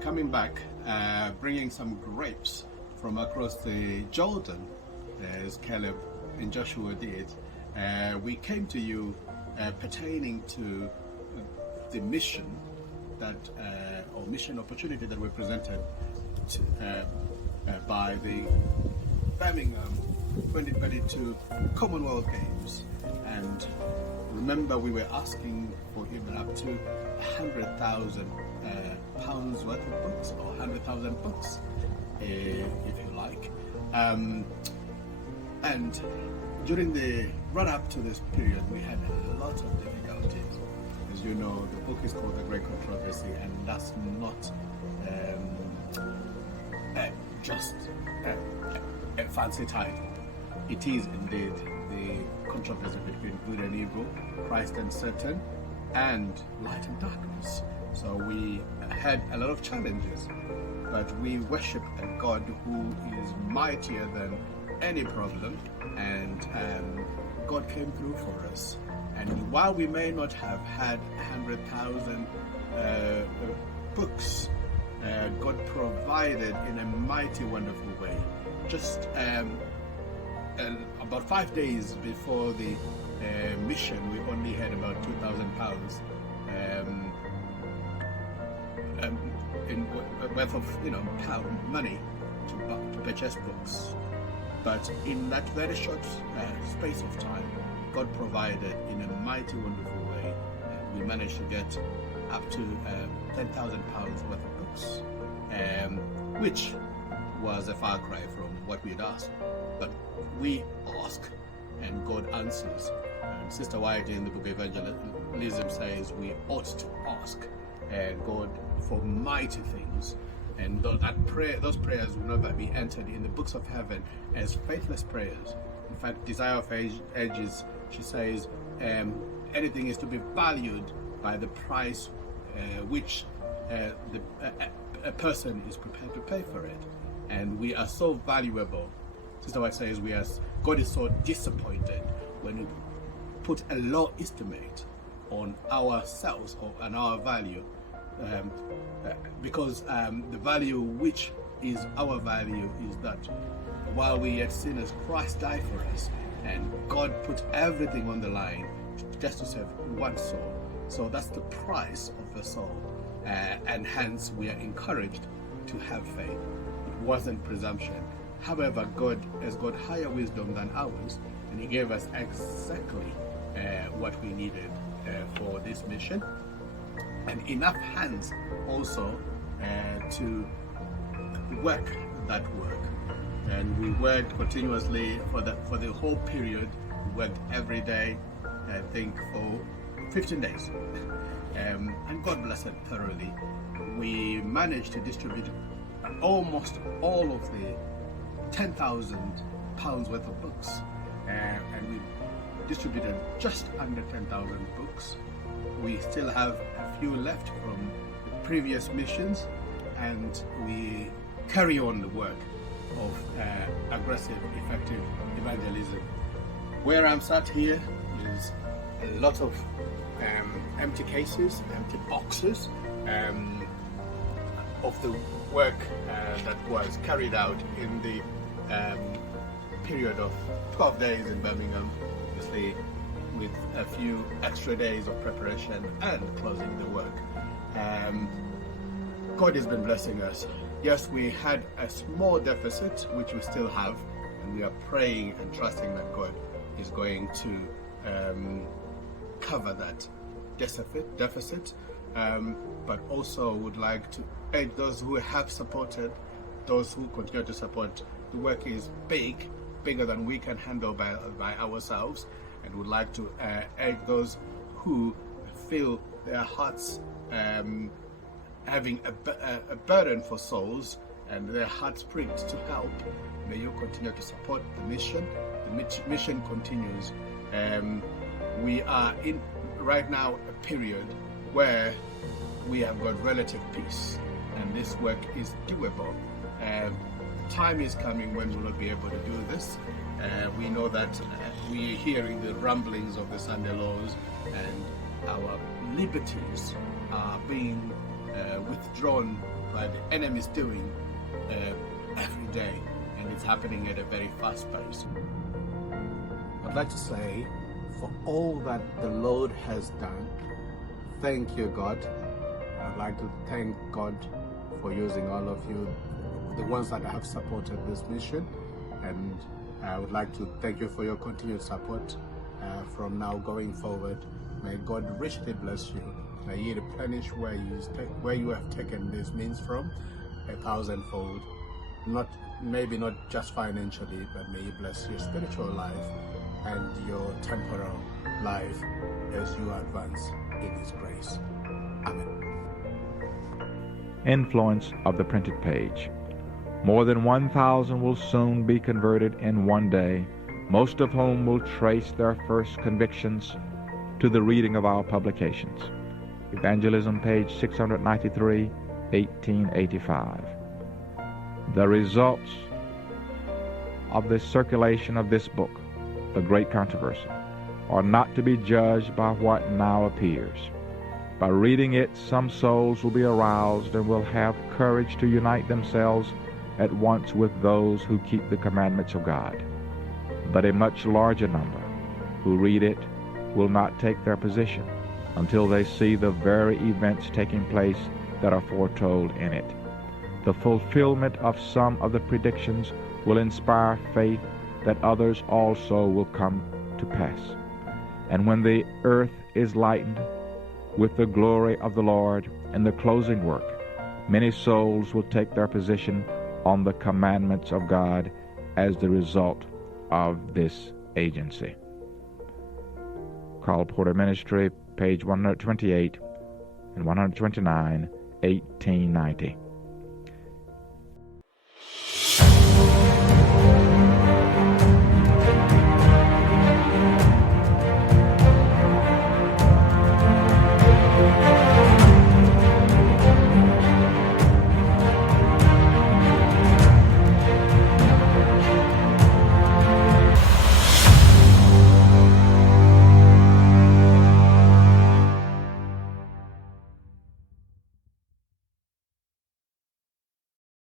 coming back, bringing some grapes from across the Jordan, as Caleb and Joshua did. We came to you pertaining to the mission that, or mission opportunity that were presented to, by the Birmingham 2022 Commonwealth Games. And remember, we were asking for even up to 100,000 pounds worth of books, or 100,000 books, if you like. And during the run-up to this period, we had a lot of difficulties. As you know, the book is called The Great Controversy, and that's not just a fancy title. It is indeed the controversy between good and evil, Christ and Satan, and light and darkness. So we had a lot of challenges, but we worship a God who is mightier than any problem, and God came through for us. And while we may not have had 100,000 books, God provided in a mighty, wonderful way. Just about 5 days before the mission, we only had about £2,000 in worth of money to purchase books. But in that very short space of time, God provided in a mighty, wonderful way. We managed to get up to £10,000 worth of books, which was a far cry from what we had asked. But we ask, and God answers. And Sister White in the book of Evangelism says we ought to ask God for mighty things. And those prayers will never be entered in the books of heaven as faithless prayers. In fact, Desire of Ages, she says, anything is to be valued by the price which a person is prepared to pay for it. And we are so valuable. Sister White says God is so disappointed when we put a low estimate on ourselves or on our value. Because the value which is our value is that while we yet sinners, Christ died for us, and God put everything on the line just to save one soul. So that's the price of the soul, and hence we are encouraged to have faith. It wasn't presumption. However, God has got higher wisdom than ours, and He gave us exactly what we needed for this mission, and enough hands also to work that work. And we worked continuously for the whole period. We worked every day, I think, for 15 days. And God blessed it thoroughly. We managed to distribute almost all of the £10,000 worth of books. And we distributed just under 10,000 books. We still have a few left from the previous missions, and we carry on the work of aggressive, effective evangelism. Where I'm sat here is a lot of empty cases, empty boxes of the work that was carried out in the period of 12 days in Birmingham, obviously with a few extra days of preparation and closing the work. God has been blessing us. Yes, we had a small deficit, which we still have, and we are praying and trusting that God is going to cover that deficit, but also would like to aid those who have supported, those who continue to support. The work is bigger than we can handle by ourselves, and would like to aid those who feel their hearts having a burden for souls, and their hearts pricked to help. May you continue to support the mission. The mission continues. We are in right now a period where we have got relative peace, and this work is doable. Time is coming when we'll not be able to do this. We know that we are hearing the rumblings of the Sunday laws, and our liberties are being withdrawn by the enemy's doing every day, and it's happening at a very fast pace. I'd like to say, for all that the Lord has done, thank you, God. I'd like to thank God for using all of you, the ones that have supported this mission, and I would like to thank you for your continued support from now going forward. May God richly bless you. May He replenish where you have taken these means from 1,000-fold. Maybe not just financially, but may He bless your spiritual life and your temporal life as you advance in His grace. Amen. Influence of the printed page. More than 1,000 will soon be converted in one day, most of whom will trace their first convictions to the reading of our publications. Evangelism, page 693, 1885. The results of the circulation of this book, The Great Controversy, are not to be judged by what now appears. By reading it, some souls will be aroused and will have courage to unite themselves at once with those who keep the commandments of God. But a much larger number who read it will not take their position until they see the very events taking place that are foretold in it. The fulfillment of some of the predictions will inspire faith that others also will come to pass. And when the earth is lightened with the glory of the Lord in the closing work, many souls will take their position on the commandments of God as the result of this agency. Carl Porter Ministry, page 128 and 129, 1890.